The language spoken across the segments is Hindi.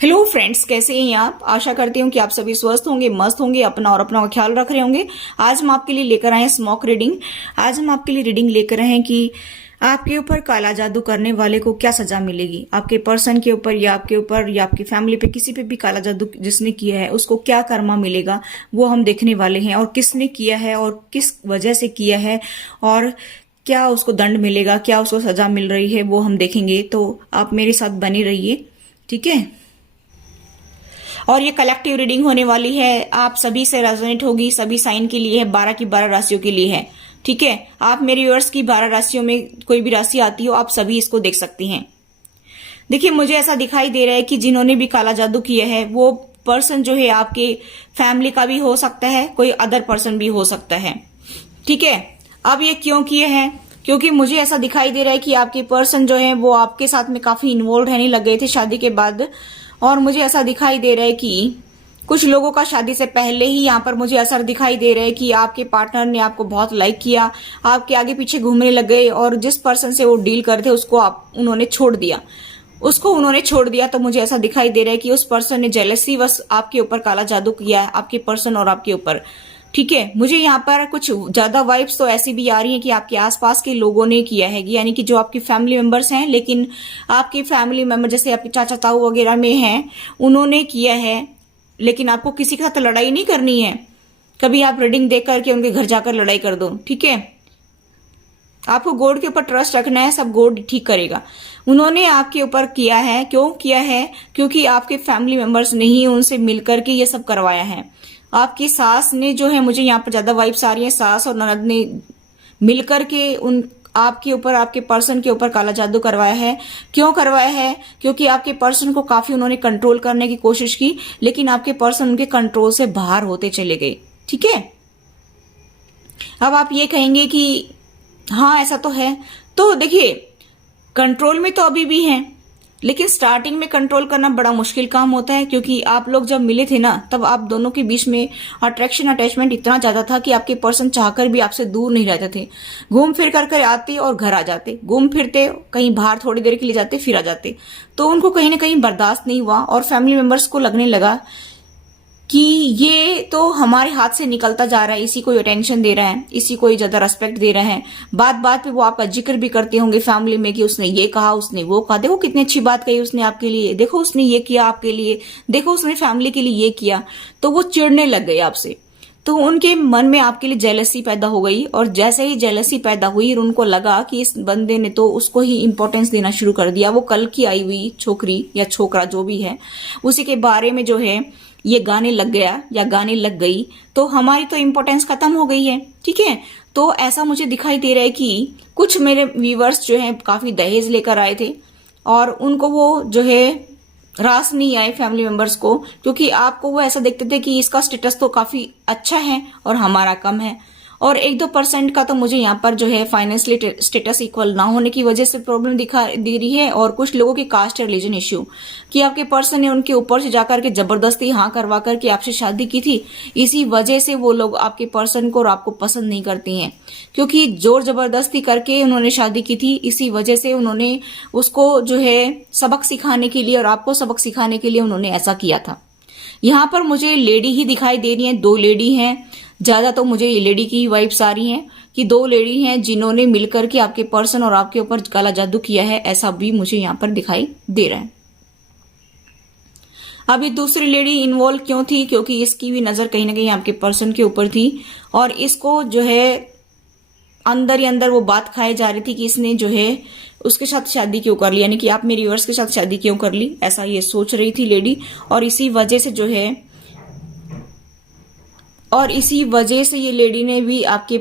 हेलो फ्रेंड्स, कैसे हैं आप। आशा करती हूँ कि आप सभी स्वस्थ होंगे, मस्त होंगे, अपना और अपना ख्याल रख रहे होंगे। आज हम आपके लिए लेकर आए हैं स्मॉक रीडिंग। आज हम आपके लिए रीडिंग लेकर आए हैं कि आपके ऊपर काला जादू करने वाले को क्या सजा मिलेगी। आपके पर्सन के ऊपर या आपके ऊपर या आपकी फैमिली पे किसी पे भी काला जादू जिसने किया है उसको क्या कर्मा मिलेगा, वो हम देखने वाले हैं। और किसने किया है और किस वजह से किया है और क्या उसको दंड मिलेगा, क्या उसको सजा मिल रही है, वो हम देखेंगे। तो आप मेरे साथ बने रहिए, ठीक है। और ये कलेक्टिव रीडिंग होने वाली है, आप सभी से रेजोनेट होगी, सभी साइन के लिए है, 12 की 12 राशियों के लिए है, ठीक है। आप मेरे व्यूअर्स की 12 राशियों में कोई भी राशि आती हो, आप सभी इसको देख सकती हैं। देखिए, मुझे ऐसा दिखाई दे रहा है कि जिन्होंने भी काला जादू किया है वो पर्सन जो है आपके फैमिली का भी हो सकता है, कोई अदर पर्सन भी हो सकता है, ठीक है। अब ये क्यों किए हैं? क्योंकि मुझे ऐसा दिखाई दे रहा है कि आपके पर्सन जो है वो आपके साथ में काफी इन्वॉल्व रहने लग गए थे शादी के बाद। और मुझे ऐसा दिखाई दे रहा है कि कुछ लोगों का शादी से पहले ही यहाँ पर मुझे असर दिखाई दे रहा है कि आपके पार्टनर ने आपको बहुत लाइक किया, आपके आगे पीछे घूमने लग गए और जिस पर्सन से वो डील कर रहे थे उसको उन्होंने छोड़ दिया। तो मुझे ऐसा दिखाई दे रहा है कि उस पर्सन ने जेलसी बस आपके ऊपर काला जादू किया है, आपके पर्सन और आपके ऊपर, ठीक है। मुझे यहाँ पर कुछ ज्यादा वाइब्स तो ऐसी भी आ रही हैं कि आपके आसपास के लोगों ने किया है, यानी कि जो आपकी फैमिली मेंबर्स हैं, लेकिन आपके फैमिली मेंबर जैसे आपके चाचा ताऊ वगैरह में हैं, उन्होंने किया है। लेकिन आपको किसी के साथ लड़ाई नहीं करनी है, कभी आप रीडिंग देख करके उनके घर जाकर लड़ाई कर दो, ठीक है। आपको गॉड के ऊपर ट्रस्ट रखना है, सब गॉड ठीक करेगा। उन्होंने आपके ऊपर किया है, क्यों किया है? क्योंकि आपके फैमिली मेंबर्स ने ही उनसे मिलकर के ये सब करवाया है। आपकी सास ने जो है, मुझे यहाँ पर ज्यादा वाइब्स आ रही है, सास और ननद ने मिलकर के उन आपके ऊपर, आपके पर्सन के ऊपर काला जादू करवाया है। क्यों करवाया है? क्योंकि आपके पर्सन को काफी उन्होंने कंट्रोल करने की कोशिश की, लेकिन आपके पर्सन उनके कंट्रोल से बाहर होते चले गए, ठीक है। अब आप ये कहेंगे कि हाँ ऐसा तो है, तो देखिए कंट्रोल में तो अभी भी हैं, लेकिन स्टार्टिंग में कंट्रोल करना बड़ा मुश्किल काम होता है। क्योंकि आप लोग जब मिले थे ना, तब आप दोनों के बीच में अट्रैक्शन अटैचमेंट इतना ज्यादा था कि आपके पर्सन चाहकर भी आपसे दूर नहीं रहते थे। घूम फिर कर आते और घर आ जाते, घूम फिरते कहीं बाहर थोड़ी देर के लिए जाते फिर आ जाते। तो उनको कहीं ना कहीं बर्दाश्त नहीं हुआ और फैमिली मेंबर्स को लगने लगा कि ये तो हमारे हाथ से निकलता जा रहा है, इसी को अटेंशन दे रहा है, इसी को ज्यादा रेस्पेक्ट दे रहा है। बात बात पे वो आपका जिक्र भी करते होंगे फैमिली में कि उसने ये कहा, उसने वो कहा, देखो कितनी अच्छी बात कही उसने आपके लिए, देखो उसने ये किया आपके लिए, देखो उसने फैमिली के लिए ये किया। तो वो चिढ़ने लग गए आपसे, तो उनके मन में आपके लिए जेलसी पैदा हो गई। और जैसे ही जेलसी पैदा हुई, उनको लगा कि इस बंदे ने तो उसको ही इंपॉर्टेंस देना शुरू कर दिया। वो कल की आई हुई छोकरी या छोकरा जो भी है, उसी के बारे में जो है ये गाने लग गया या गाने लग गई, तो हमारी तो इंपॉर्टेंस खत्म हो गई है, ठीक है। तो ऐसा मुझे दिखाई दे रहा है कि कुछ मेरे व्यूवर्स जो है काफी दहेज लेकर आए थे और उनको वो जो है रास नहीं आए फैमिली मेंबर्स को, क्योंकि आपको वो ऐसा देखते थे कि इसका स्टेटस तो काफी अच्छा है और हमारा कम है। और 1-2% का तो मुझे यहाँ पर जो है फाइनेंशियली स्टेटस इक्वल ना होने की वजह से प्रॉब्लम दिखा दे रही है। और कुछ लोगों की कास्ट रिलीजन इश्यू, कि आपके पर्सन ने उनके ऊपर से जाकर के जबरदस्ती हाँ करवा करके आपसे शादी की थी, इसी वजह से वो लोग आपके पर्सन को और आपको पसंद नहीं करती हैं। क्योंकि जोर जबरदस्ती करके उन्होंने शादी की थी, इसी वजह से उन्होंने उसको जो है सबक सिखाने के लिए और आपको सबक सिखाने के लिए उन्होंने ऐसा किया था। यहाँ पर मुझे लेडी ही दिखाई दे रही है, 2 लेडी हैं ज्यादा, तो मुझे ये लेडी की वाइब्स आ रही हैं कि 2 लेडी हैं जिन्होंने मिलकर के आपके पर्सन और आपके ऊपर काला जादू किया है, ऐसा भी मुझे यहाँ पर दिखाई दे रहा है। अभी दूसरी लेडी इन्वॉल्व क्यों थी? क्योंकि इसकी भी नजर कहीं ना कहीं आपके पर्सन के ऊपर थी और इसको जो है अंदर ही अंदर वो बात खाई जा रही थी कि इसने जो है उसके साथ शादी क्यों कर ली, यानी कि आप मेरी व्यूअर्स के साथ शादी क्यों कर ली, ऐसा ये सोच रही थी लेडी। और इसी वजह से ये लेडी ने भी आपके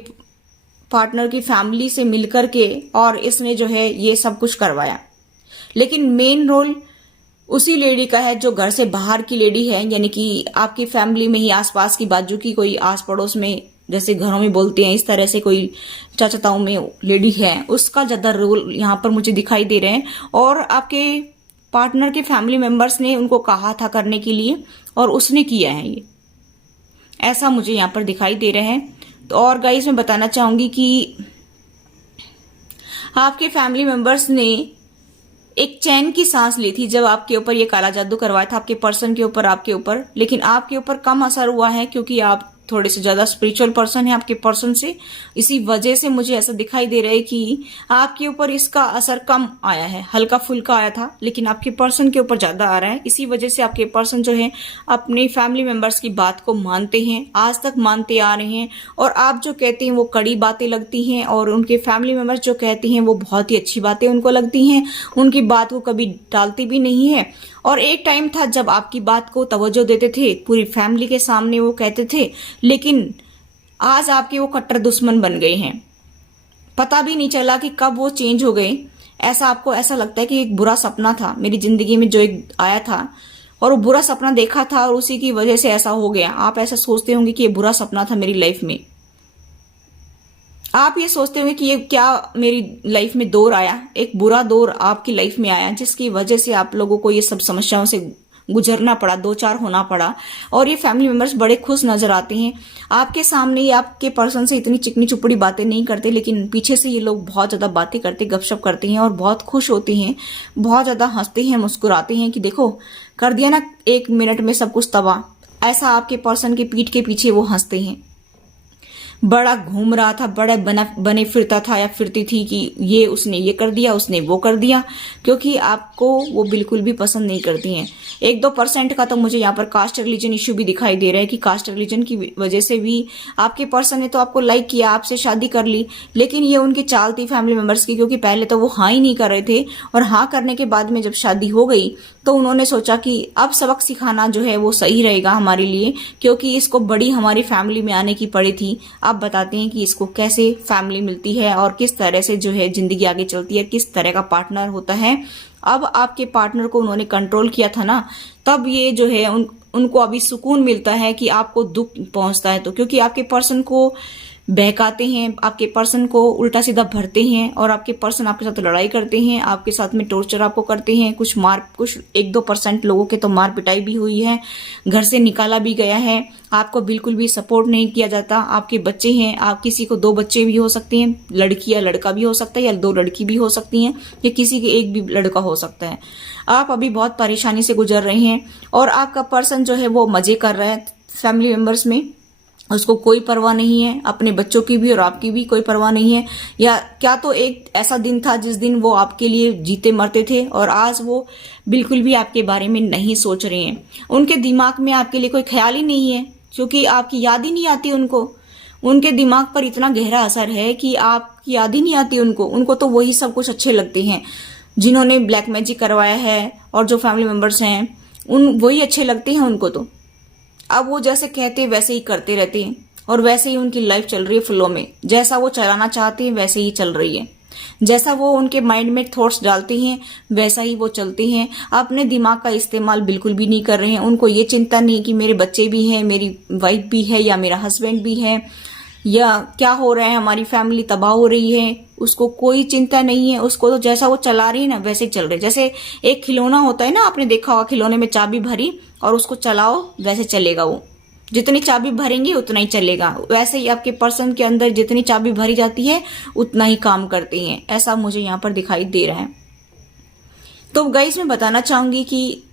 पार्टनर की फैमिली से मिलकर के और इसने जो है ये सब कुछ करवाया। लेकिन मेन रोल उसी लेडी का है जो घर से बाहर की लेडी है, यानी कि आपकी फैमिली में ही आसपास की बाजू की कोई आस पड़ोस में, जैसे घरों में बोलते हैं इस तरह से कोई चाचा ताऊ में लेडी है, उसका ज्यादा रोल यहाँ पर मुझे दिखाई दे रहे हैं। और आपके पार्टनर के फैमिली मेंबर्स ने उनको कहा था करने के लिए और उसने किया है ये, ऐसा मुझे यहाँ पर दिखाई दे रहा है। तो और गाइस मैं बताना चाहूंगी कि आपके फैमिली मेंबर्स ने एक चैन की सांस ली थी जब आपके ऊपर ये काला जादू करवाया था, आपके पर्सन के ऊपर, आपके ऊपर। लेकिन आपके ऊपर कम असर हुआ है क्योंकि आप थोड़े से ज्यादा स्पिरिचुअल पर्सन है आपके पर्सन से। इसी वजह से मुझे ऐसा दिखाई दे रहा है कि आपके ऊपर इसका असर कम आया है, हल्का फुल्का आया था, लेकिन आपके पर्सन के ऊपर ज्यादा आ रहा है। इसी वजह से आपके पर्सन जो है अपने फैमिली मेंबर्स की बात को मानते हैं, आज तक मानते आ रहे हैं। और आप जो कहते हैं वो कड़ी बातें लगती हैं, और उनके फैमिली मेंबर्स जो कहते हैं वो बहुत ही अच्छी बातें उनको लगती हैं। उनकी बात को कभी टालती भी नहीं है। और एक टाइम था जब आपकी बात को तवज्जो देते थे, पूरी फैमिली के सामने वो कहते थे, लेकिन आज आपके वो कट्टर दुश्मन बन गए हैं। पता भी नहीं चला कि कब वो चेंज हो गए। ऐसा आपको ऐसा लगता है कि एक बुरा सपना था मेरी जिंदगी में जो एक आया था, और वो बुरा सपना देखा था और उसी की वजह से ऐसा हो गया। आप ऐसा सोचते होंगे कि ये बुरा सपना था मेरी लाइफ में। आप ये सोचते होंगे कि ये क्या मेरी लाइफ में दौर आया, एक बुरा दौर आपकी लाइफ में आया जिसकी वजह से आप लोगों को ये सब समस्याओं से गुजरना पड़ा, दो चार होना पड़ा। और ये फैमिली मेंबर्स बड़े खुश नजर आते हैं आपके सामने। ये आपके पर्सन से इतनी चिकनी चुपड़ी बातें नहीं करते, लेकिन पीछे से ये लोग बहुत ज्यादा बातें करते, गपशप करते हैं और बहुत खुश होते हैं, बहुत ज्यादा हंसते हैं, मुस्कुराते हैं कि देखो कर दिया ना 1 मिनट में सब कुछ तबाह। ऐसा आपके पर्सन के पीठ के पीछे वो हंसते हैं। बड़ा घूम रहा था, बड़ा बने फिरता था या फिरती थी कि ये उसने ये कर दिया, उसने वो कर दिया, क्योंकि आपको वो बिल्कुल भी पसंद नहीं करती हैं। 1-2% का तो मुझे यहाँ पर कास्ट रिलीजन इश्यू भी दिखाई दे रहा है कि कास्ट रिलीजन की वजह से भी आपके पर्सन ने तो आपको लाइक किया, आपसे शादी कर ली, लेकिन ये उनकी चाल थी फैमिली मेंबर्स की, क्योंकि पहले तो वो हाँ ही नहीं कर रहे थे, और हाँ करने के बाद में जब शादी हो गई तो उन्होंने सोचा कि अब सबक सिखाना जो है वो सही रहेगा हमारे लिए, क्योंकि इसको बड़ी हमारी फैमिली में आने की पड़ी थी। आप बताते हैं कि इसको कैसे फैमिली मिलती है और किस तरह से जो है जिंदगी आगे चलती है, किस तरह का पार्टनर होता है। अब आपके पार्टनर को उन्होंने कंट्रोल किया था ना, तब ये जो है उनको अभी सुकून मिलता है कि आपको दुख पहुंचता है तो, क्योंकि आपके पर्सन को बहकाते हैं, आपके पर्सन को उल्टा सीधा भरते हैं, और आपके पर्सन आपके साथ लड़ाई करते हैं, आपके साथ में टॉर्चर आपको करते हैं। कुछ 1-2% लोगों के तो मार पिटाई भी हुई है, घर से निकाला भी गया है, आपको बिल्कुल भी सपोर्ट नहीं किया जाता। आपके बच्चे हैं, आप किसी को 2 बच्चे भी हो सकते हैं, लड़की या लड़का भी हो सकता है, या 2 लड़की भी हो सकती हैं, या किसी के एक भी लड़का हो सकता है। आप अभी बहुत परेशानी से गुजर रहे हैं, और आपका पर्सन जो है वो मजे कर रहा है फैमिली मेंबर्स में, उसको कोई परवाह नहीं है, अपने बच्चों की भी और आपकी भी कोई परवाह नहीं है। या क्या तो एक ऐसा दिन था जिस दिन वो आपके लिए जीते मरते थे, और आज वो बिल्कुल भी आपके बारे में नहीं सोच रहे हैं। उनके दिमाग में आपके लिए कोई ख्याल ही नहीं है, क्योंकि आपकी याद ही नहीं आती उनको। उनके दिमाग पर इतना गहरा असर है कि आपकी याद ही नहीं आती उनको तो वही सब कुछ अच्छे लगते हैं जिन्होंने ब्लैक मैजिक करवाया है, और जो फैमिली मेंबर्स हैं वही अच्छे लगते हैं उनको तो। अब वो जैसे कहते हैं वैसे ही करते रहते हैं, और वैसे ही उनकी लाइफ चल रही है फ्लो में। जैसा वो चलाना चाहते हैं वैसे ही चल रही है, जैसा वो उनके माइंड में थॉट्स डालते हैं वैसा ही वो चलते हैं। अपने दिमाग का इस्तेमाल बिल्कुल भी नहीं कर रहे हैं। उनको ये चिंता नहीं कि मेरे बच्चे भी हैं, मेरी वाइफ भी है, या मेरा हस्बैंड भी है, या क्या हो रहा है, हमारी फैमिली तबाह हो रही है, उसको कोई चिंता नहीं है। उसको तो जैसा वो चला रही है ना वैसे ही चल रही है। जैसे एक खिलौना होता है ना, आपने देखा होगा, खिलौने में चाबी भरी और उसको चलाओ वैसे चलेगा, वो जितनी चाबी भरेंगे उतना ही चलेगा। वैसे ही आपके पर्सन के अंदर जितनी चाबी भरी जाती है उतना ही काम करते हैं, ऐसा मुझे यहाँ पर दिखाई दे रहा है। तो गाइस मैं बताना चाहूंगी कि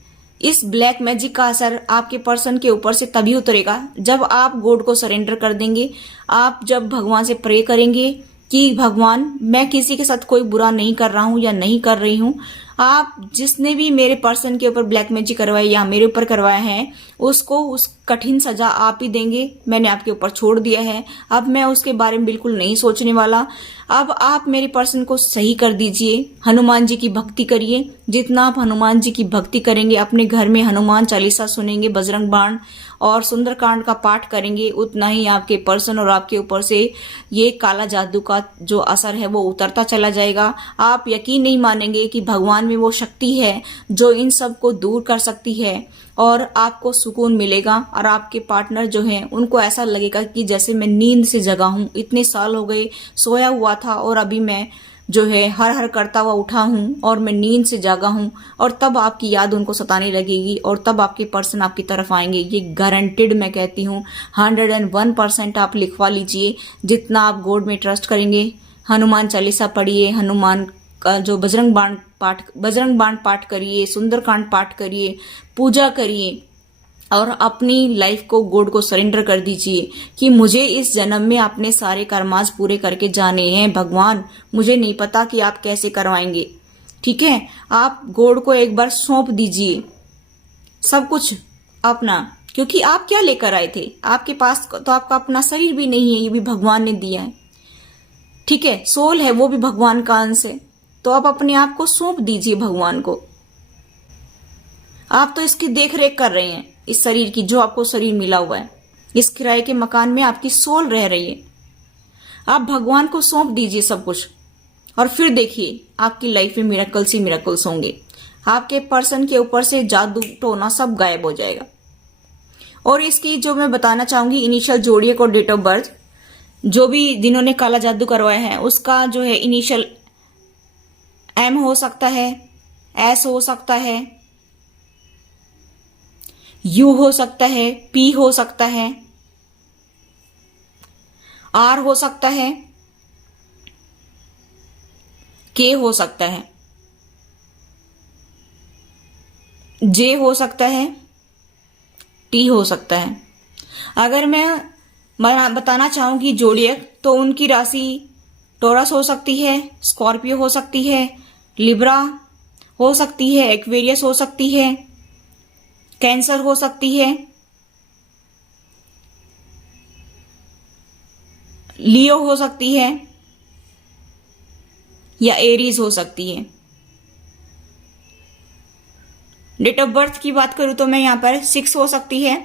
इस ब्लैक मैजिक का असर आपके पर्सन के ऊपर से तभी उतरेगा जब आप गॉड को सरेंडर कर देंगे। आप जब भगवान से प्रे करेंगे कि भगवान मैं किसी के साथ कोई बुरा नहीं कर रहा हूं या नहीं कर रही हूं, आप जिसने भी मेरे पर्सन के ऊपर ब्लैक मैजिक करवाया या मेरे ऊपर करवाया है उसको उस कठिन सजा आप ही देंगे। मैंने आपके ऊपर छोड़ दिया है, अब मैं उसके बारे में बिल्कुल नहीं सोचने वाला। अब आप मेरे पर्सन को सही कर दीजिए, हनुमान जी की भक्ति करिए। जितना आप हनुमान जी की भक्ति करेंगे, अपने घर में हनुमान चालीसा सुनेंगे, बजरंग बाण और सुंदरकांड का पाठ करेंगे, उतना ही आपके पर्सन और आपके ऊपर से ये काला जादू का जो असर है वो उतरता चला जाएगा। आप यकीन नहीं मानेंगे कि भगवान में वो शक्ति है जो इन सब को दूर कर सकती है, और आपको सुकून मिलेगा। और आपके पार्टनर जो हैं उनको ऐसा लगेगा कि जैसे मैं नींद से जगा हूं, इतने साल हो गए सोया हुआ था और अभी मैं जो है हर हर करता हुआ उठा हूं और मैं नींद से जागा हूं। और तब आपकी याद उनको सताने लगेगी और तब आपके पर्सन आपकी तरफ आएंगे। ये गारंटेड मैं कहती हूँ, 101% आप लिखवा लीजिए। जितना आप गॉड में ट्रस्ट करेंगे, हनुमान चालीसा पढ़िए, हनुमान जो बजरंग बाण पाठ करिए, सुंदरकांड पाठ करिए, पूजा करिए और अपनी लाइफ को गॉड को सरेंडर कर दीजिए कि मुझे इस जन्म में अपने सारे कर्माज पूरे करके जाने हैं भगवान, मुझे नहीं पता कि आप कैसे करवाएंगे। ठीक है, आप गॉड को एक बार सौंप दीजिए सब कुछ अपना, क्योंकि आप क्या लेकर आए थे? आपके पास तो आपका अपना शरीर भी नहीं है, ये भी भगवान ने दिया है। ठीक है, सोल है, वो भी भगवान का अंश है। तो आप अपने आप को सौंप दीजिए भगवान को। आप तो इसकी देख रेख कर रहे हैं, इस शरीर की, जो आपको शरीर मिला हुआ है। इस किराए के मकान में आपकी सोल रह रही है। आप भगवान को सौंप दीजिए सब कुछ और फिर देखिए आपकी लाइफ में मिरेकल्स ही मिरेकल्स होंगे। आपके पर्सन के ऊपर से जादू टोना सब गायब हो जाएगा। और इसकी जो मैं बताना चाहूंगी इनिशियल जोड़ियक और डेट ऑफ बर्थ, जो भी जिन्होंने काला जादू करवाया है उसका जो है इनिशियल एम हो सकता है, एस हो सकता है, यू हो सकता है, पी हो सकता है, आर हो सकता है, के हो सकता है, जे हो सकता है, टी हो सकता है। अगर मैं बताना चाहूंगी जोड़ियक, तो उनकी राशि टॉरस हो सकती है, स्कॉर्पियो हो सकती है, लिब्रा हो सकती है, एक्वेरियस हो सकती है, कैंसर हो सकती है, लियो हो सकती है या एरीज हो सकती है। डेट ऑफ बर्थ की बात करूं तो मैं यहां पर 6 हो सकती है,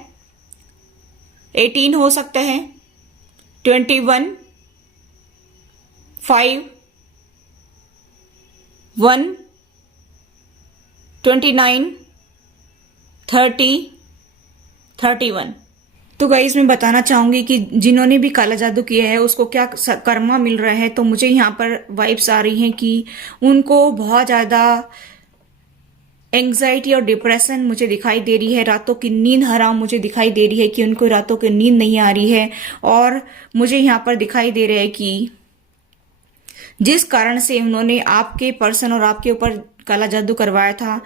18 हो सकता है, 21, 5, 1, 29, 30, 31। तो गाइस मैं बताना चाहूंगी कि जिन्होंने भी काला जादू किया है उसको क्या कर्मा मिल रहा है। तो मुझे यहाँ पर वाइब्स आ रही हैं कि उनको बहुत ज्यादा एंग्जाइटी और डिप्रेशन मुझे दिखाई दे रही है। रातों की नींद हराम मुझे दिखाई दे रही है कि उनको रातों की नींद नहीं आ रही है। और मुझे यहाँ पर दिखाई दे रहा है कि जिस कारण से उन्होंने आपके पर्सन और आपके ऊपर काला जादू करवाया था,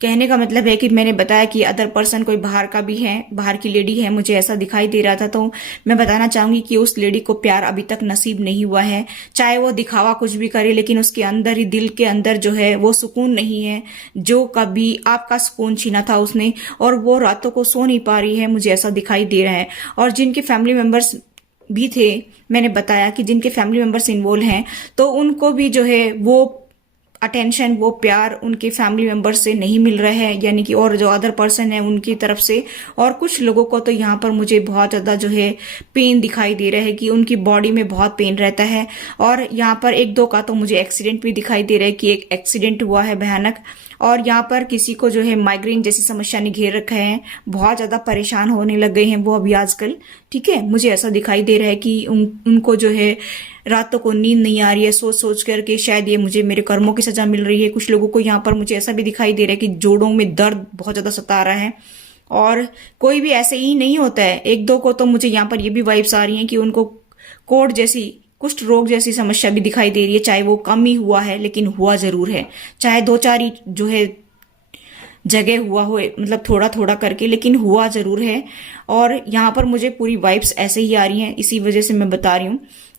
कहने का मतलब है कि मैंने बताया कि अदर पर्सन कोई बाहर का भी है, बाहर की लेडी है, मुझे ऐसा दिखाई दे रहा था। तो मैं बताना चाहूंगी कि उस लेडी को प्यार अभी तक नसीब नहीं हुआ है। चाहे वो दिखावा कुछ भी करे, लेकिन उसके अंदर ही, दिल के अंदर जो है वो सुकून नहीं है, जो कभी आपका सुकून छीना था उसने, और वो रातों को सो नहीं पा रही है, मुझे ऐसा दिखाई दे रहा है। और जिनके फैमिली मेंबर्स भी थे, मैंने बताया कि जिनके फैमिली मेंबर्स इन्वॉल्व हैं, तो उनको भी जो है वो अटेंशन, वो प्यार उनके फैमिली मेंबर्स से नहीं मिल रहा है, यानी कि और जो अदर पर्सन है उनकी तरफ से। और कुछ लोगों को तो यहाँ पर मुझे बहुत ज्यादा जो है पेन दिखाई दे रहा है कि उनकी बॉडी में बहुत पेन रहता है। और यहाँ पर 1-2 का तो मुझे एक्सीडेंट भी दिखाई दे रहा है कि एक एक्सीडेंट हुआ है भयानक। और यहाँ पर किसी को जो है माइग्रेन जैसी समस्या ने घेर रखा है, बहुत ज्यादा परेशान होने लग गए हैं वो अभी आजकल। ठीक है, मुझे ऐसा दिखाई दे रहा है कि उनको जो है रातों को नींद नहीं आ रही है, सोच सोच करके शायद ये मुझे मेरे कर्मों की सजा मिल रही है। कुछ लोगों को यहाँ पर मुझे ऐसा भी दिखाई दे रहा है कि जोड़ों में दर्द बहुत ज्यादा सता रहा है। और कोई भी ऐसे ही नहीं होता है, 1-2 को तो मुझे यहाँ पर ये भी वाइब्स आ रही हैं कि उनको कोढ़ जैसी, कुष्ठ रोग जैसी समस्या भी दिखाई दे रही है। चाहे वो कम ही हुआ है, लेकिन हुआ जरूर है। चाहे 2-4 ही जो है जगह हुआ हो, मतलब थोड़ा थोड़ा करके, लेकिन हुआ जरूर है। और यहाँ पर मुझे पूरी वाइब्स ऐसे ही आ रही हैं, इसी वजह से मैं बता रही हूँ।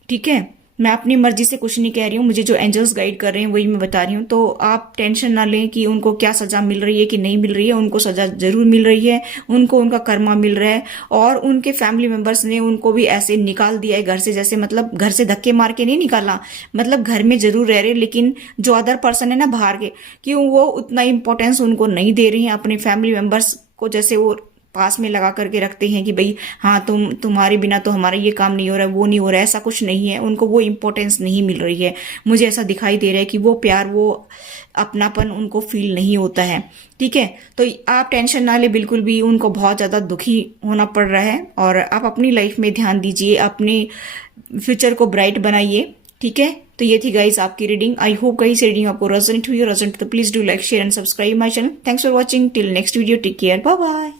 ठीक है, मैं अपनी मर्जी से कुछ नहीं कह रही हूँ, मुझे जो एंजल्स गाइड कर रहे हैं वही मैं बता रही हूँ। तो आप टेंशन ना लें कि उनको क्या सजा मिल रही है कि नहीं मिल रही है। उनको सजा जरूर मिल रही है, उनको उनका कर्मा मिल रहा है। और उनके फैमिली मेंबर्स ने उनको भी ऐसे निकाल दिया है घर से, जैसे मतलब घर से धक्के मार के नहीं निकाला, मतलब घर में जरूर रह रहे, लेकिन जो अदर पर्सन है ना बाहर के, कि वो उतना इंपॉर्टेंस उनको नहीं दे रही है अपने फैमिली मेंबर्स को, जैसे वो पास में लगा करके रखते हैं कि भाई हाँ तुम्हारे बिना तो हमारा ये काम नहीं हो रहा है, वो नहीं हो रहा है। ऐसा कुछ नहीं है, उनको वो इंपॉर्टेंस नहीं मिल रही है। मुझे ऐसा दिखाई दे रहा है कि वो प्यार, वो अपनापन उनको फील नहीं होता है। ठीक है, तो आप टेंशन ना ले बिल्कुल भी, उनको बहुत ज्यादा दुखी होना पड़ रहा है। और आप अपनी लाइफ में ध्यान दीजिए, अपने फ्यूचर को ब्राइट बनाइए। ठीक है, तो ये थी गाइस आपकी reading. I hope guys reading आपको रेजोनेट हुई। तो please do like, share and subscribe my channel. Thanks for watching. Till next video, take care, bye bye.